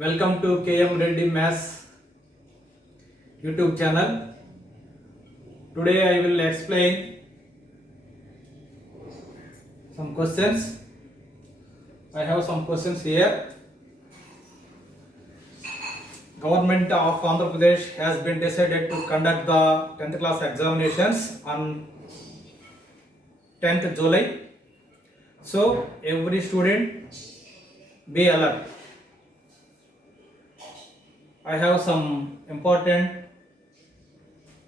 Welcome to KM Reddy Maths YouTube channel. Today I will explain some questions. I have some questions here. Government of Andhra Pradesh has been decided to conduct the 10th class examinations on 10th July. So every student be alert. I have some important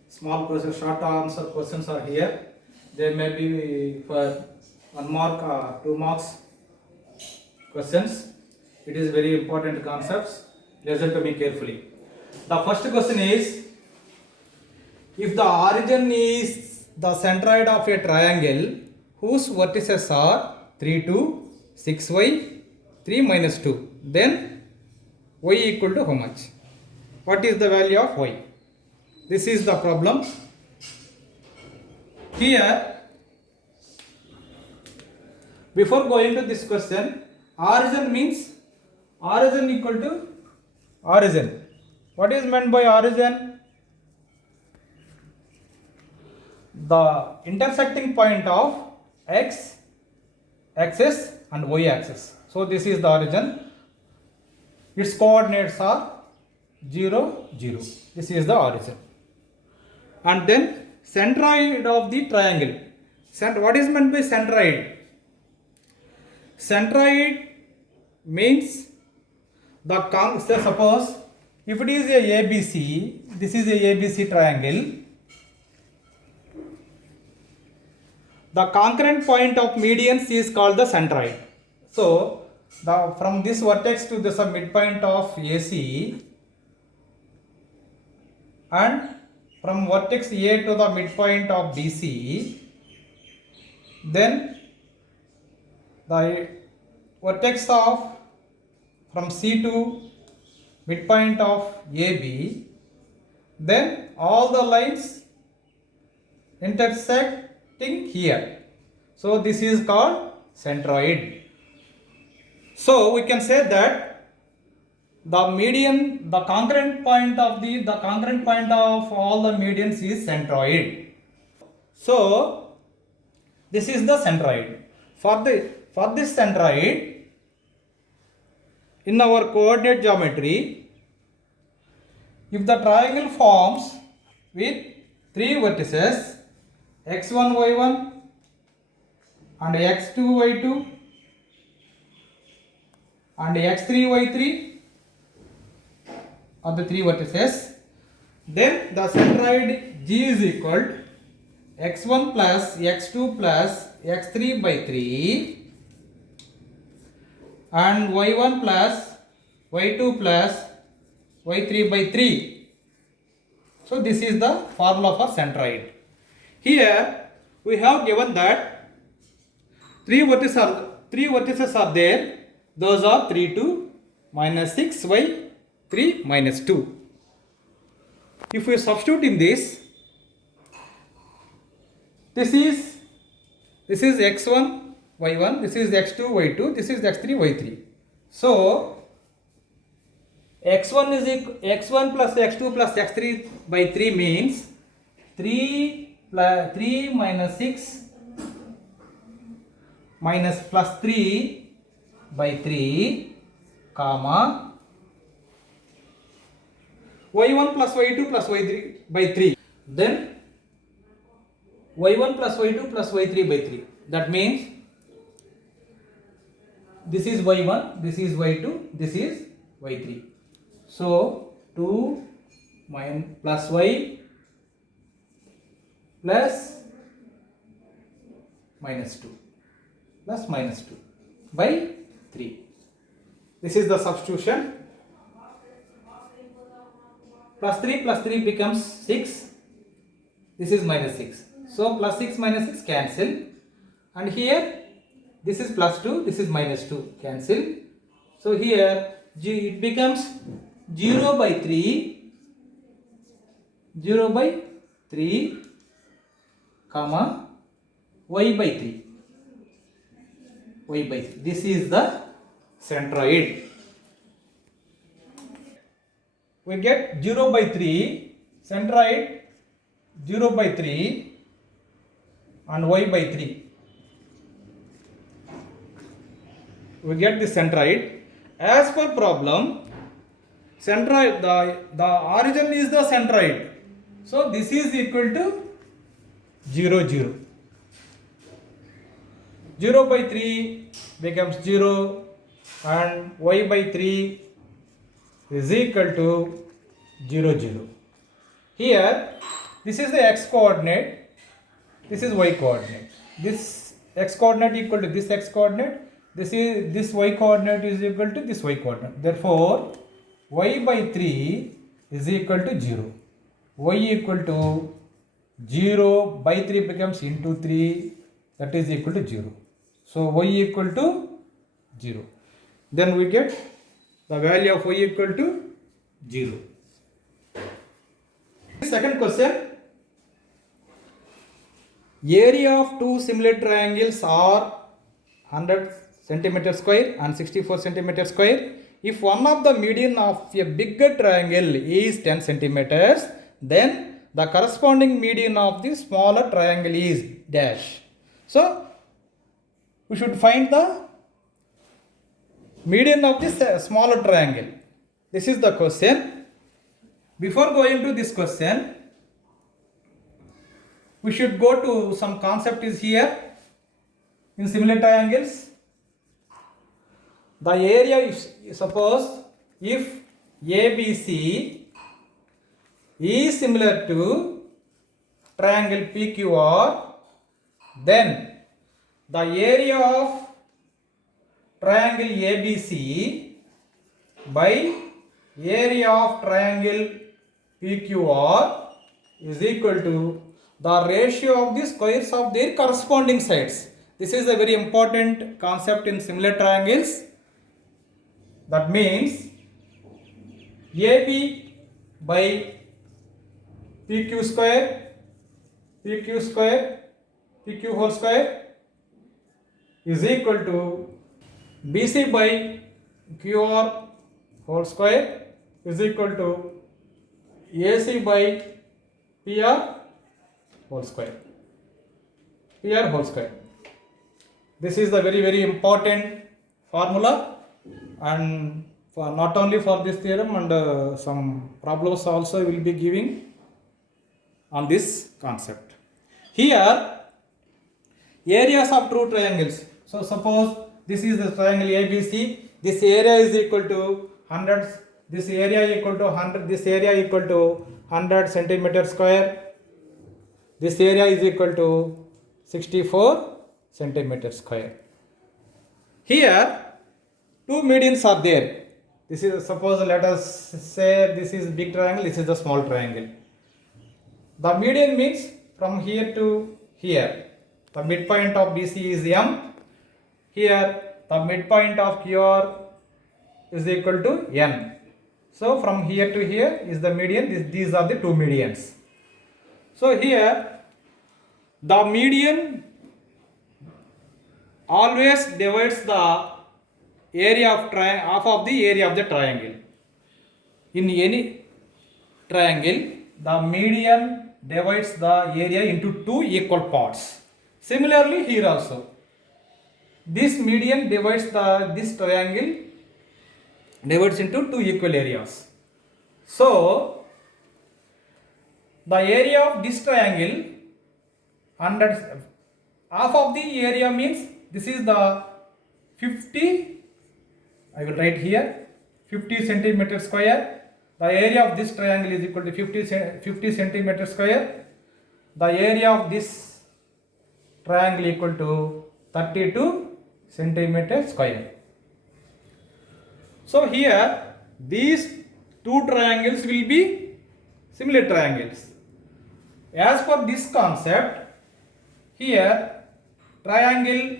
small questions, short answer questions are here. They may be for 1 mark or 2 marks questions. It is very important concepts. Listen to me carefully. The first question is, if the origin is the centroid of a triangle whose vertices are 3, 2, 6y, 3 minus 2, then y equal to how much? What is the value of y? This is the problem. Here, before going to this question, origin means origin equal to origin. What is meant by origin? The intersecting point of x axis and y axis. So this is the origin. Its coordinates are 0, 0. This is the origin. And then centroid of the triangle. What is meant by centroid? Centroid means suppose if it is a ABC, this is a ABC triangle. The concurrent point of medians is called the centroid. So from this vertex to this midpoint of AC, and from vertex A to the midpoint of BC, then the vertex of from C to midpoint of AB, then all the lines intersecting here. So this is called centroid. So we can say that the median, the concurrent point of all the medians is centroid. So this is the centroid. For this centroid, in our coordinate geometry, if the triangle forms with 3 vertices, x1, y1 and x2, y2 and x3, y3 are the 3 vertices, then the centroid G is equal to x1 plus x2 plus x3 by 3 and y1 plus y2 plus y3 by 3. So this is the formula for centroid. Here we have given that 3 vertices are there. Those are 3, 2, minus 6, y, 3, minus 2. If we substitute in this is x1, y1, this is x2, y2, this is x3, y3. So x1 plus x2 plus x3 by 3 means 3 minus 6 minus plus 3 by 3, comma, y1 plus y2 plus y3 by 3. Then y1 plus y2 plus y3 by 3. That means this is y1, this is y2, this is y3. So 2 plus y plus minus 2 plus minus 2 by 3. This is the substitution. Plus 3 becomes 6. This is minus 6. So plus 6 minus 6 cancel. And here this is plus 2, this is minus 2, cancel. So here it becomes 0 by 3, comma, y by 3. This is the centroid. we get 0 by 3, centroid 0 by 3 and y by 3. We get the centroid. As per problem, centroid, the origin is the centroid. So this is equal to 0, 0. 0 by 3 becomes 0 and y by 3 is equal to 0, 0. Here, this is the x coordinate, this is y coordinate. This x coordinate equal to this x coordinate, this y coordinate is equal to this y coordinate. Therefore, y by 3 is equal to 0. Y equal to 0 by 3 becomes into 3, that is equal to 0. So y equal to 0. Then we get the value of y equal to 0. Second question. Area of two similar triangles are 100 centimeter square and 64 centimeter square. If one of the median of a bigger triangle is 10 centimeters, then the corresponding median of the smaller triangle is dash. So we should find the median of this smaller triangle. This is the question. Before going to this question, we should go to some concept is here in similar triangles. The area is, suppose if ABC is similar to triangle PQR, then the area of triangle ABC by area of triangle PQR is equal to the ratio of the squares of their corresponding sides. This is a very important concept in similar triangles. That means AB by PQ square, PQ whole square is equal to BC by QR whole square is equal to AC by PR whole square. PR whole square. This is the very important formula, and for not only for this theorem, and some problems also will be giving on this concept. Here, areas of two triangles. So suppose this is the triangle ABC. This area is equal to 100. This area equal to 100. This area equal to 100 centimeter square. This area is equal to 64 centimeter square. Here, two medians are there. This is, suppose let us say this is big triangle, this is the small triangle. The median means from here to here. The midpoint of BC is M. Here the midpoint of QR is equal to N. So from here to here is the median. These are the two medians. So here the median always divides the area of half of the area of the triangle. In any triangle, the median divides the area into two equal parts. Similarly here also, this median divides this triangle divides into two equal areas. So the area of this triangle, 100, half of the area means this is the 50, I will write here 50 centimeter square. The area of this triangle is equal to 50 centimeter square. The area of this triangle equal to 32 centimeter square. So here these two triangles will be similar triangles. As per this concept, here triangle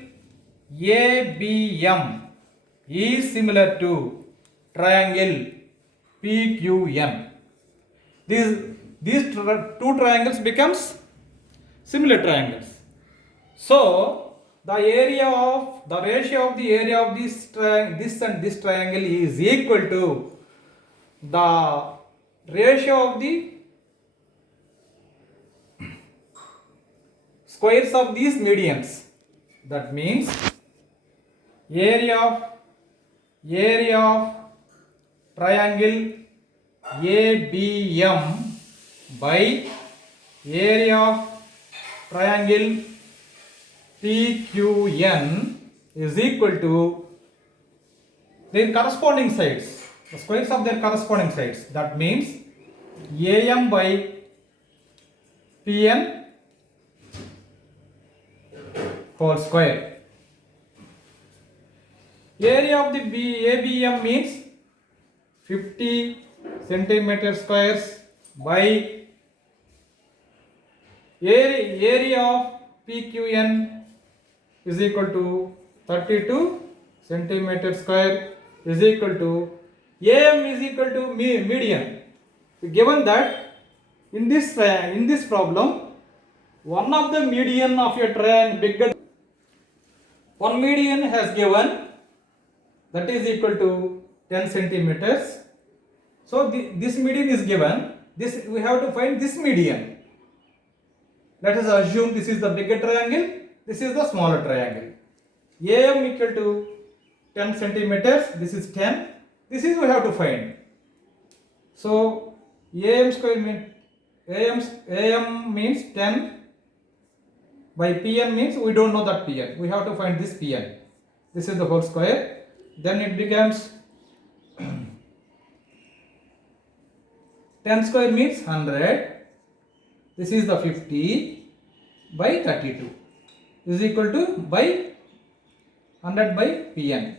ABM is similar to triangle PQN. These two triangles becomes similar triangles. So the ratio of the area of this and this triangle is equal to the ratio of the squares of these medians. That means area of triangle ABM by area of triangle PQN is equal to their corresponding sides, the squares of their corresponding sides. That means AM by PN whole square. Area of the ABM means 50 centimeter squares by area of PQN is equal to 32 centimeter square is equal to AM is equal to median. Given that in this problem, one of the median of a triangle bigger, one median has given that is equal to 10 centimeters. So this median is given. This we have to find this median. Let us assume this is the bigger triangle, this is the smaller triangle. AM equal to 10 centimeters, this is 10, this is we have to find. So AM square means AM means 10 by PN means we don't know that PN. We have to find this PN. This is the whole square. Then it becomes 10 square means 100. This is the 50 by 32 is equal to by 100 by Pn.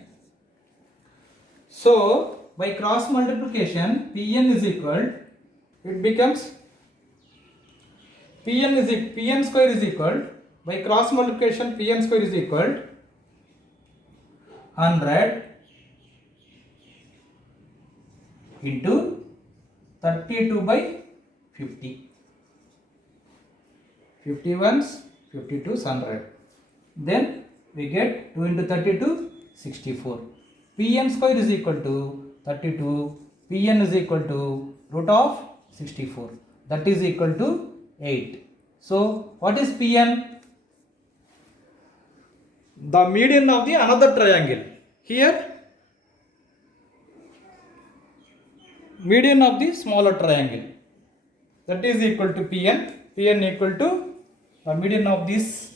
So by cross multiplication Pn is equal, it becomes Pn square is equal, by cross multiplication Pn square is equal 100 into 32 by 50. 51s, 52s, 100. Then we get 2 into 32, 64. Pn square is equal to 32. Pn is equal to root of 64. That is equal to 8. So what is Pn? The median of the another triangle. Here median of the smaller triangle. That is equal to Pn. Pn equal to the median of this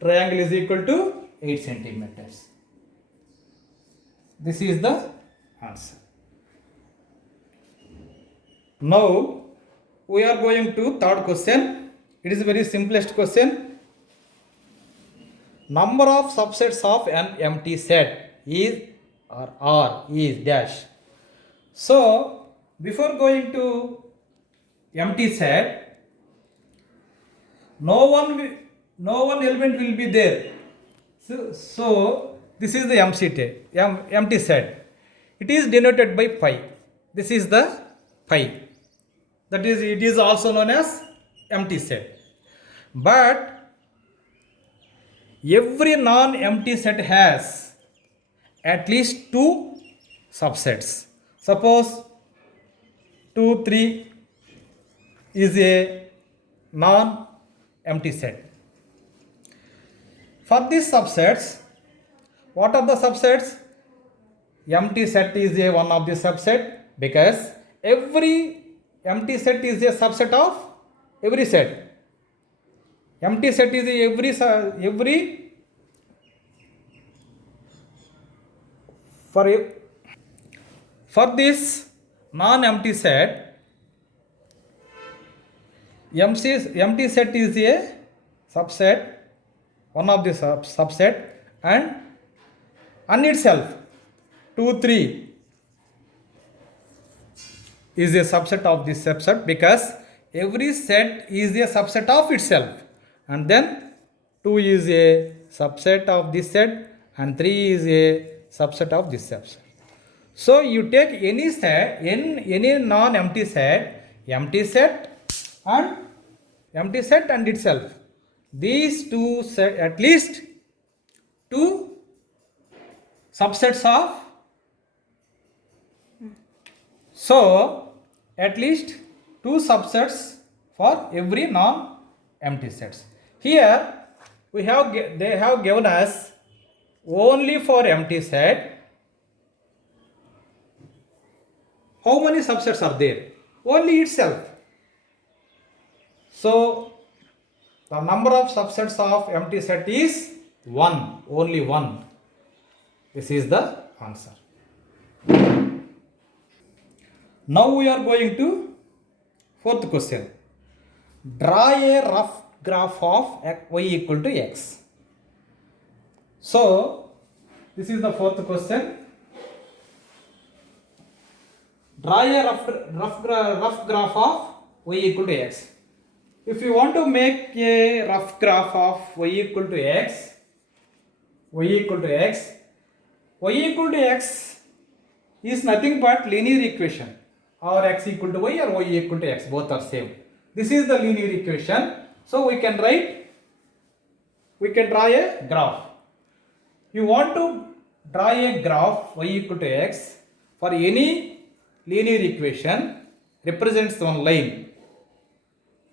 triangle is equal to 8 centimeters. This is the answer. Now we are going to third question. It is a very simplest question. Number of subsets of an empty set is or R is dash. So before going to empty set, no one element will be there. So this is the empty set. It is denoted by pi. This is the pi. That is, it is also known as empty set. But every non-empty set has at least two subsets. Suppose 2, 3 is a non-empty set. For these subsets, what are the subsets? Empty set is a one of the subset, because every empty set is a subset of every set. Empty set is every for this non-empty set, empty set is a subset, one of the subset, and itself 2, 3 is a subset of this subset, because every set is a subset of itself, and then 2 is a subset of this set and 3 is a subset of this subset. So you take any set, any non-empty set, empty set and itself. These two set, at least two subsets of So at least two subsets for every non-empty sets. Here they have given us only for empty set. How many subsets are there? Only itself. So the number of subsets of empty set is 1, only 1. This is the answer. Now we are going to fourth question. Draw a rough graph of y equal to x. So this is the fourth question. Draw a rough graph of y equal to x. If you want to make a rough graph of y equal to x, y equal to x is nothing but linear equation, or x equal to y or y equal to x, both are same. This is the linear equation. So we can draw a graph. You want to draw a graph y equal to x for any linear equation represents one line.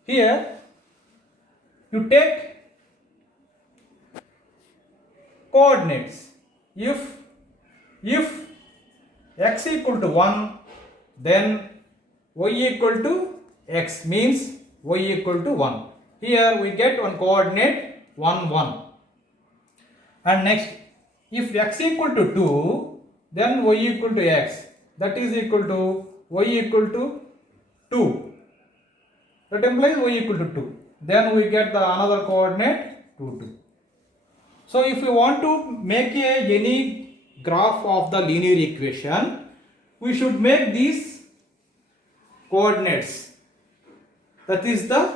Here you take coordinates. If x equal to 1, then y equal to x means y equal to 1. Here we get one coordinate 1, 1. And next, if x equal to 2, then y equal to x. That is equal to y equal to 2. That implies y equal to 2. Then we get the another coordinate 2, 2. So if you want to make any graph of the linear equation, we should make these coordinates. That is the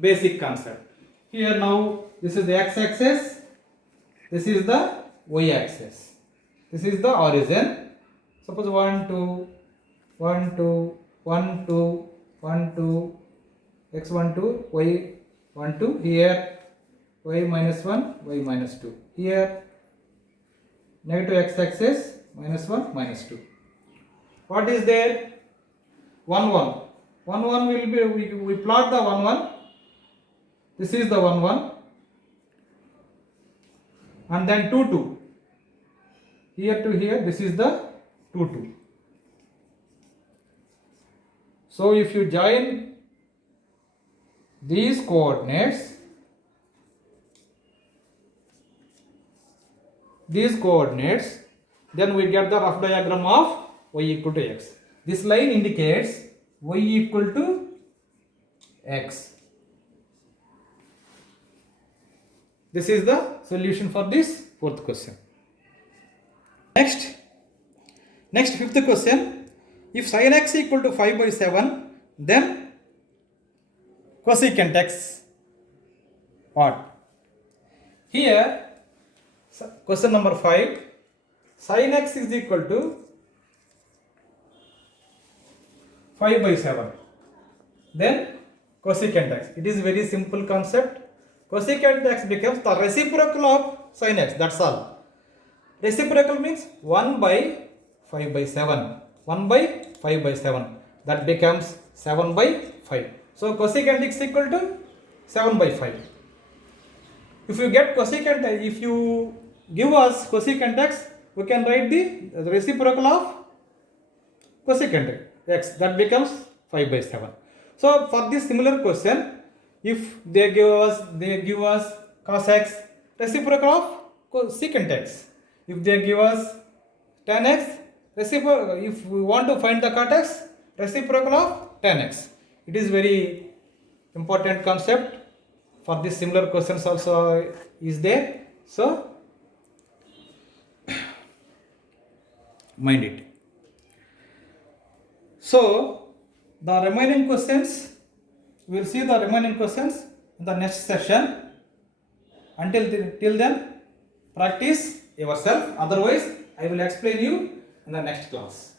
basic concept. Here now this is the x-axis, this is the y-axis, this is the origin. Suppose 1, 2, 1, 2, 1, 2, 1, 2, x 1, 2, y 1, 2. Here y minus 1, y minus 2. Here negative x-axis minus 1, minus 2. What is there? 1, 1. 1, 1 will be, we plot the 1, 1. This is the 1, 1. And then 2, 2. Here to here, this is the 2, 2. So if you join these coordinates, then we get the rough diagram of y equal to x. This line indicates y equal to x. This is the solution for this fourth question. Next fifth question. If sin x equal to 5 by 7, then cosecant x what? Here question number 5, sin x is equal to 5 by 7, then cosecant x. It is very simple concept. Cosecant x becomes the reciprocal of sin x, that's all. Reciprocal means 1 by 5 by 7. 1 by 5 by 7. That becomes 7 by 5. So cosecant x equal to 7 by 5. If you get cosecant, if you give us cosecant x, we can write the reciprocal of cosecant x. That becomes 5 by 7. So for this similar question, if they give us cos x, reciprocal of cosecant x. If they give us tan x, reciprocal. If we want to find the cot x, reciprocal of tan x. It is very important concept. For this similar questions also is there. So mind it. So the remaining questions, we will see the remaining questions in the next session. Till then, practice yourself. Otherwise, I will explain you in the next class.